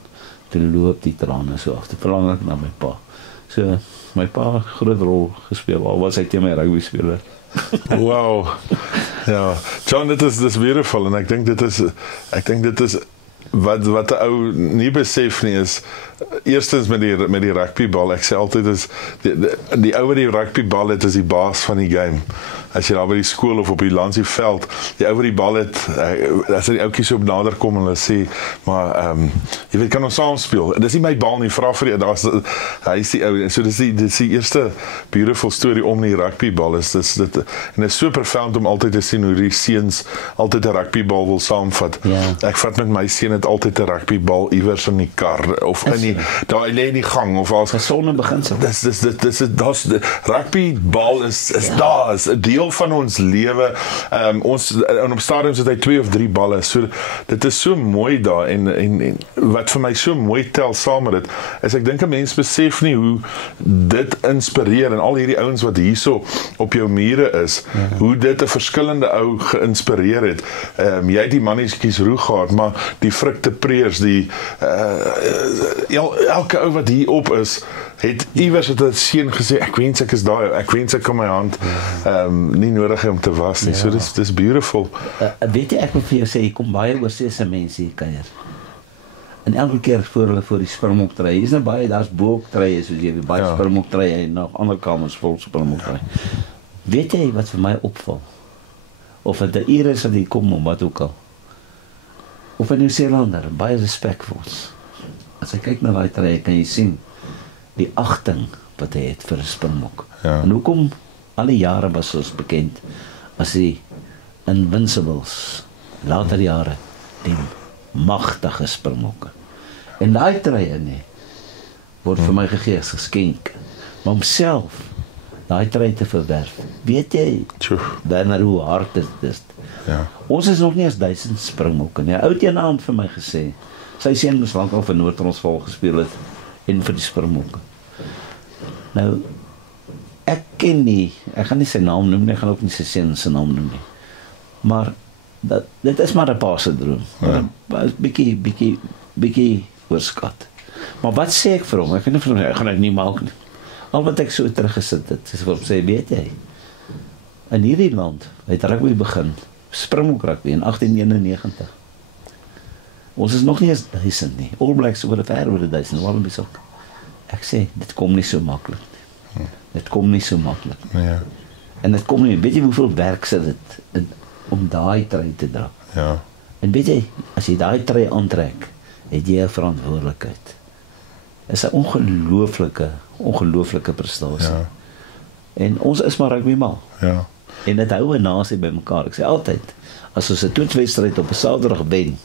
Toe loop die trane so af. Toe verlang ek na my pa. So my pa groot rol gespeel, al was hy teen my rugby speler. Wow. Ja, John, dit is beautiful en ek dink dit is wat 'n ou nie besef nie is eerstens met die rugbybal. Ek sê altyd is die ou wat die rugbybal het is die baas van die game. As jy daar by die skool of op die landsieveld, die ou wat die bal het, as die ouetjies so op nader kom en hulle sê, maar jy weet, kan ons saam speel. Dis nie my bal nie, vra vir hy is die ou. So dis die eerste beautiful story om die rugbybal is dit en dit is so profound om altyd te sien hoe die seuns altyd 'n rugbybal wil saamvat. Ja. Ek vat met my seun het altyd 'n rugbybal iewers in die kar of in die daar lê in die gang of als gesonde beginsel. Dis rugbybal is daar, is 'n deel van ons lewe. Ons op stadiums het hy 2 of 3 balle. So dit is so mooi daar en wat vir my so mooi tel saam met dit is ek dink 'n mens besef nie hoe dit inspireer en al hierdie ouens wat hierso op jou mure is, hoe dit 'n verskillende ou geïnspireer het. Jy het die mannetjies roeg gehad, maar die Frikte Preers, die elke ou wat hier op is, het iewers het 'n seun gesê, ek wens ek is daai, ek wens ek kan my hand nie nodig om te was nie. So dis beautiful. Weet jy, ek wil vir jou sê, hier kom baie oorseese mense hier kuier. En elke keer voor hulle voor die Springbok trei, hier is nou baie, daar's boek treie, soos jy weet, baie Springbok treie en nog ander kamers vol Springbok treie. Weet jy wat vir my opval? Of het 'n Iris wat hier kom om wat ook al. Of 'n Nieu-Seelander, baie respectvol. As jy kyk na daai treie, kan jy sien die agting wat hy het vir 'n Springbok. Ja. En hoekom al die jare was ons bekend as die Invincibles, later jare die magtige Springbokke. En daai treie word vir my gegee as geskenk, maar homself daai treie te verwerf. Weet jy, dan hoe hard dit is. Ja. Ons is nog nie eens 1000 Springbokke nie. Ou het eendag vir my gesê, sy seun moes lankal vir Noord-Transvaal gespeel het en vir die Springbokke. Nou ek ken nie, ek gaan nie sy naam noem nie, ek gaan ook nie sy seun se naam noem nie. Maar dit is maar 'n pa se droom. Ja. Bietjie oorskat. Maar wat sê ek vir hom? Ek gaan dit nie maak nie. Al wat ek so teruggesit het, is vir hom sê, weet jy, in hierdie land het rugby begin, Springbok rugby in 1891. Ons is nog nie eens 1000 nie. All Blacks oor 1000, Wallabies ook. Ek sê, dit kom nie so maklik nie. Dit kom nie so maklik nie. Ja. En dit kom nie, weet jy hoeveel werk sit dit om daai trui te dra? Ja. En weet jy, as jy daai trui aantrek, het jy 'n verantwoordelikheid. Is 'n ongelooflike prestasie. Ja. En ons is maar rugby mal. Ja. En dit hou 'n nasie bymekaar. Ek sê altyd, as ons 'n toetswedstryd op 'n Saterdag wen,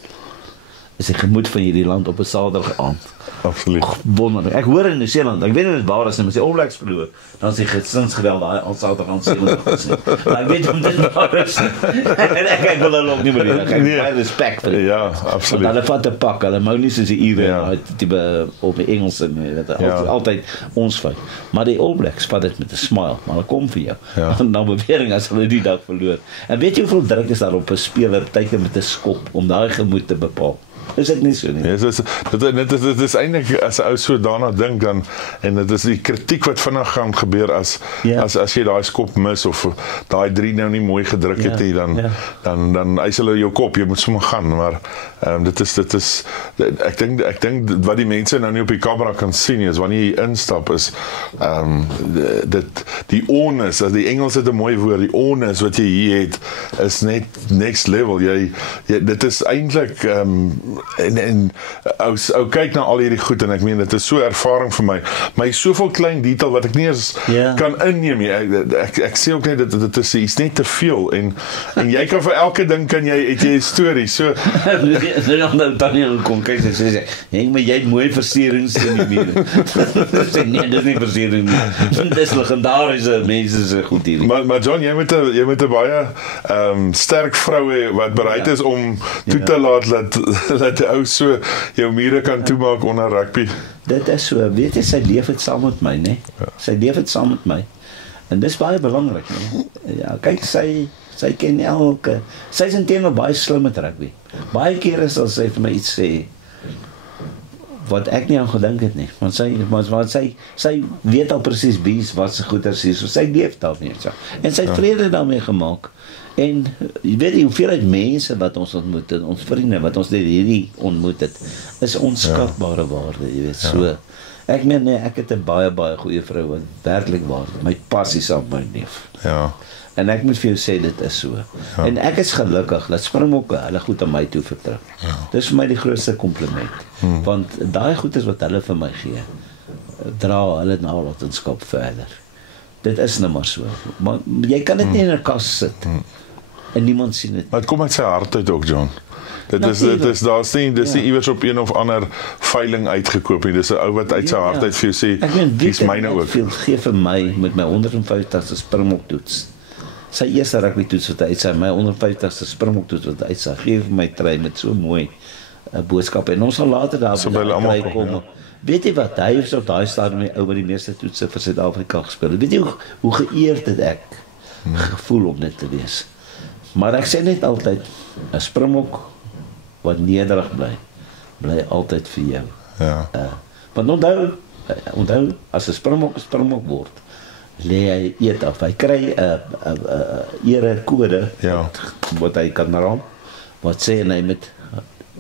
is die gemoed van hierdie land op 'n Saterdag aand. Absoluut. Wonderlik. Ek hoor in Nieu-Seeland, ek weet nie of dit waar is nie, maar as die All Blacks verloor, dan is die gesinsgeweld daai al Saterdag aan Seeland gesien. Maar ek weet nie of dit waar is. En ek wil hulle ook nie meer ek het baie respek vir dit. Ja, absoluut. Want hulle vat 'n pak, hulle hou nie soos die Ire Ja. tipe op die Engels en altyd ons fout. Maar die All Blacks vat dit met 'n smile, maar hulle kom vir jou. Ja. En dan bewering as hulle die dag verloor. En weet jy hoeveel druk is daar op 'n speler tydjie met 'n skop om daai gemoed te bepaal? Is dit nie so nie? Ja, dit is eintlik as 'n ou so daarna dink dan en dit is die kritiek wat vinnig gaan gebeur as jy daai skop mis of daai 3 nou nie mooi gedruk het nie dan eis hulle jou kop, jy moet sommer gaan, maar dit is ek dink wat die mense nou nie op die kamera kan sien is wanneer jy instap is die onus, as die Engels het 'n mooi woord, die onus wat jy hier het is net next level. Jy dit is eintlik en ou kyk na al hierdie goed en ek meen dit is so ervaring vir my. Maar hy soveel klein detail wat ek nie eens kan inneem nie. Ek sê ook net dit is net te veel en jy kan vir elke ding het jy 'n storie. So nou Daniel kom kyk en sê maar jy het mooi versierings in die mure. Sê nee, dis nie versiering nie. Dis legendariese mense se goed hier. Maar John, jy moet 'n baie sterk vrou hê wat bereid is om toe te laat die ou so jou mure kan toemaak onder rugby. Dit is so, weet jy, sy leef het saam met my, né? Sy leef het saam met my. En dis baie belangrik, né? Ja, kyk, sy ken elke. Sy's intendeel baie slim met rugby. Baie kere sal sy vir my iets sê wat ek nie aan gedink het nie, want sy weet al presies wies wat se goeders is, so sy leef daar nie so. En sy het vrede daarmee gemaak. En jy weet die hoeveelheid mense wat ons ontmoet het, ons vriende wat ons hierdie ontmoet het, is onskatbare waarde, jy weet, so. Ek meen nee, ek het 'n baie goeie vrou wat werklik waar my passie saam met my leef. Ja. En ek moet vir jou sê dit is so. Ja. En ek is gelukkig dat Springbokke hulle goed aan my toe vertrou. Ja. Dis vir my die grootste kompliment. Want daai goeders wat hulle vir my gee, dra hulle nalatenskap verder. Dit is nou maar so. Maar jy kan dit nie in 'n kas sit. En niemand sien dit. Maar dit kom uit sy hart uit ook, John. Dis daar's nie iewers op een of ander veiling uitgekoop nie. Dis 'n ou wat uit sy hart uit vir jou sê, dis myne ook. Veel gee vir my met my 150ste Springbok toets. Sy eerste rugby toets wat hy uitsê, my 150ste Springbok toets wat hy uitsê, gee vir my trei met so mooi boodskappe. En ons sal later daar so by almal kom. Ja. Weet jy wat, hy het op daai stadium die ou wat die meeste toetse vir Suid-Afrika gespeel het. Weet jy hoe geëerd het ek gevoel om dit te wees. Maar ek sê net altyd, 'n Springbok wat nederig bly altyd vir jou. Ja. Want onthou as 'n Springbok word, lê hy eet af. Hy kry 'n ere kode wat hy kan raam. Wat sê en hy met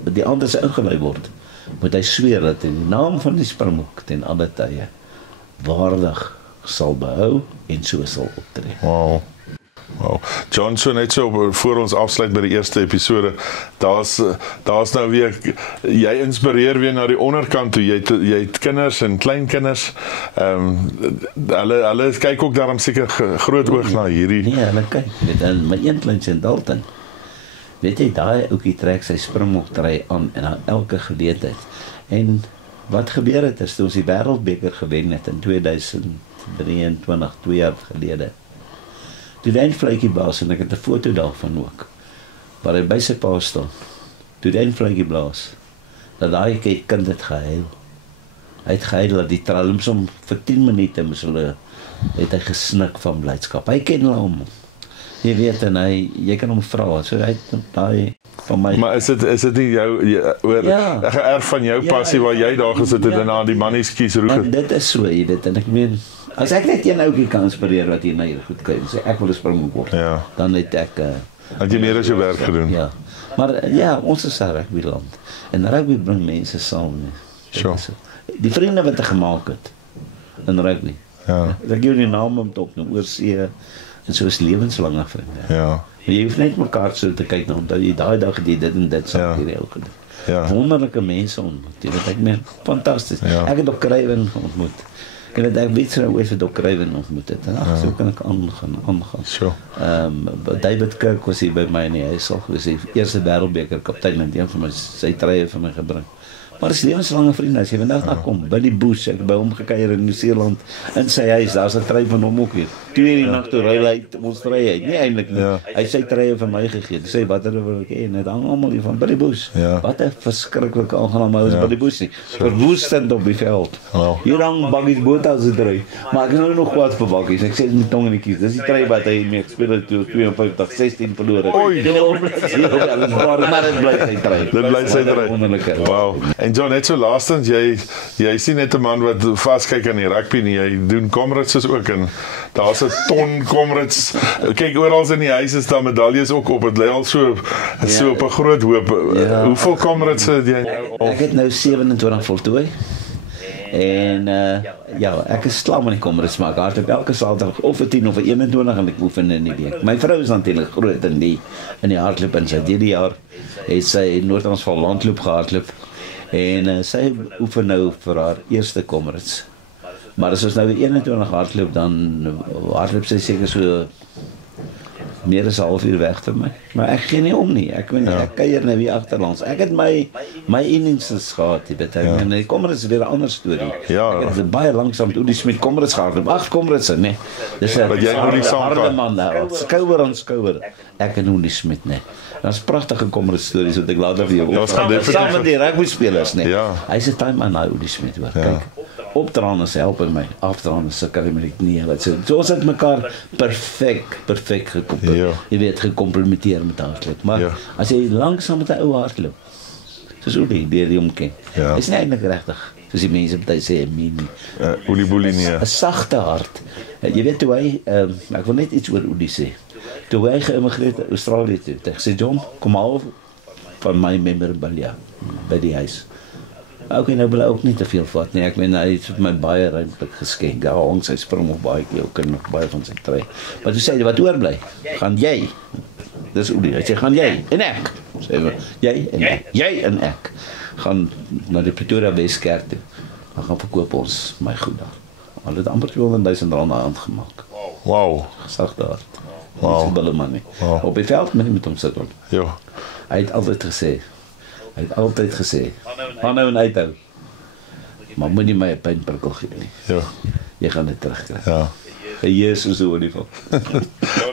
die ander se ingelei word. Moet hy sweer dat in die naam van die Springbok ten alle tye waardig sal behou en so sal optree. Wow. John, so net so voor ons afsluit by die eerste episode, daar's nou weer, jy inspireer weer na die onderkant toe, jy het kinders en kleinkinders, hulle kyk ook daarom seker groot oog na hierdie. Nee, hulle kyk, met my een kleintjie in Dalton, weet jy, daai ouetjie trek sy Springbok trui aan en aan elke geleentheid, en wat gebeur het is, toe ons die Wêreldbeker gewen het in 2023, 2 jaar gelede, toe die eindvlakkie blaas, en ek het 'n foto daarvan ook, waar hy by sy pa staan, toe die eindvlakkie blaas, dat daai kind het gehuil. Hy het gehuil dat die tralms om vir 10 minute het hy gesnik van blydskap. Hy ken hom. Jy weet, en jy kan hom vra, so hy het daai van my. Maar is dit nie jou geërf van jou passie waar jy daar gesit het en na die mannies kies roeg? Dit is so, jy weet, en ek meen, as ek net een ouetjie kan inspireer wat hier na hier goed kyk, sê ek wil 'n Springbok word. Ja. Dan het ek het jy meer as jou werk gedoen. Ja. Maar ja, ons is 'n rugbyland. En rugby bring mense saam. Sure. Die vriende wat ek gemaak het in rugby. Ja. Ek gee nie name om te opnoem, oorsee en soos lewenslange vriende. Ja. Jy hoef net mekaar so te kyk na omdat jy daai dag dit en dit saam hierdie ou gedoen. Ja. Wonderlike mense ontmoet. Dit ek meen fantasties. Ja. Ek het ook Kruiven ontmoet. Ek weet so ooit vir Dr. Craven ontmoet het. En ag, so kan ek aangaan. Sure. David Kirk was hier by my in die huis al gewees. Die eerste wêreldbeker kaptein en een van my sy treye vir my gebring. Maar is lewenslange vriende, as jy vandag daar kom, Billy Bush, ek by hom gekuier in Nieu-Seeland, in sy huis, daar's 'n trei van hom ook hier. 2 uur die nag toe ry hy ons trei uit, nie eintlik nie. Hy sy treie vir my gegee, sê watter wil ek hê, en dit hang almal hier van Billy Bush. Wat 'n verskriklike aangenaam ou is Billy Bush nie. Verwoestend op die veld. Hier hang baggies boot as dit ry, maar ek nou nog kwaad vir baggies, ek sê met tong in die kies, dis die trei wat hy mee gespeel het toe 52, 16 verloor het. Oei, maar dit bly sy trei. Dit bly sy trei. Wow. En John, net so laastens, jy sien net 'n man wat vaskyk aan die rugby nie, jy doen Comrades ook en daar's 'n ton Comrades. Kyk, oral in die huis is daar medaljes ook op. Dit lê al so op 'n groot hoop. Hoeveel Comrades het jy? Ek het nou 27 voltooi. En ek is klaar met die Comrades, maar ek hardloop elke Saterdag of 'n 10 of 'n 21 en ek oefen in die week. My vrou is natuurlik groot in die hardloop en sy hierdie jaar het sy Noord-Transvaal landloop gehardloop. En sy oefen nou vir haar eerste Comrades. Maar as ons nou 21 hardloop, dan hardloop sy seker so meer as 'n halfuur weg vir my. Maar ek gee nie om nie. Ek kuier nou weer agterlangs. Ek het my innings gehad, jy weet. En die Comrades is weer 'n ander storie. Ek het baie lanksaam met Udi Smit Comrades gehardloop. 8 Comrades, nee. Dis 'n harde man nou. Skouer aan skouer. Ek en Udi Smit, nee. Daar's pragtige Comrades stories wat ek later vir jou saam met die rugby spelers, nee. Hy's 'n time aan nou Udi Smit hoor. Kyk. Opdraande help my, afdraande sukkel met die knie wat so ons het mekaar perfek gekoppel. Jy weet gekomplementeer met hardloop. Maar as jy lanksaam met 'n ou hardloop, soos Uli die omken. Is nie eintlik regtig. Soos die mense baie sê, Uli Boelie nie. 'n sagte hart. Jy weet toe hy ek wil net iets oor Uli sê. Toe hy geïmmigreer het Australië toe. Ek sê John, kom al van my memorabilia by die huis. Okay, nou wil ek ook nie te veel vat nie. Ek meen hy het my baie ruimtelik geskenk. Daar hang sy spring op baie keer ook en nog baie van sy trei. Maar toe sê hy wat oorbly, gaan jy. Dis Uli. Hy sê gaan jy en ek. Sê jy en ek gaan na die Pretoria Weskerk toe. Dan gaan verkoop ons my goed daar. Al het amper 200,000 rand aangemaak. Wow. Gesag daar. Wow. Op die veld met hom sit hom. Ja. Hy het altyd gesê, aanhou en uithou. Maar moenie my 'n pynprikkel gee nie. Ja. Jy gaan dit terugkry. Ja. Jesus in die geval.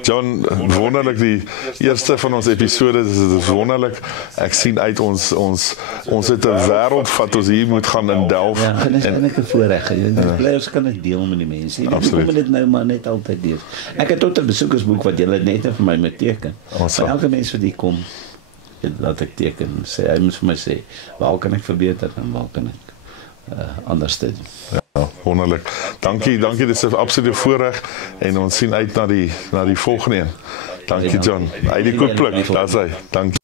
John, wonderlik die eerste van ons episode, dit is wonderlik. Ek sien uit ons het 'n wêreld wat ons hier moet gaan in delf. Ja, en is eintlik 'n voorreg. Bly ons kan dit deel met die mense. Jy moet dit nou maar net altyd deel. Ek het tot 'n besoekersboek wat julle net vir my moet teken. Vir elke mens wat hier kom, laat ek teken. Sê hy moet vir my sê, waar kan ek verbeter en waar kan ek anders doen. Ja, wonderlik. Dankie, dit is 'n absolute voorreg en ons sien uit na die volgende een. Dankie John. Uit die koekpluk, daar's hy. Dankie.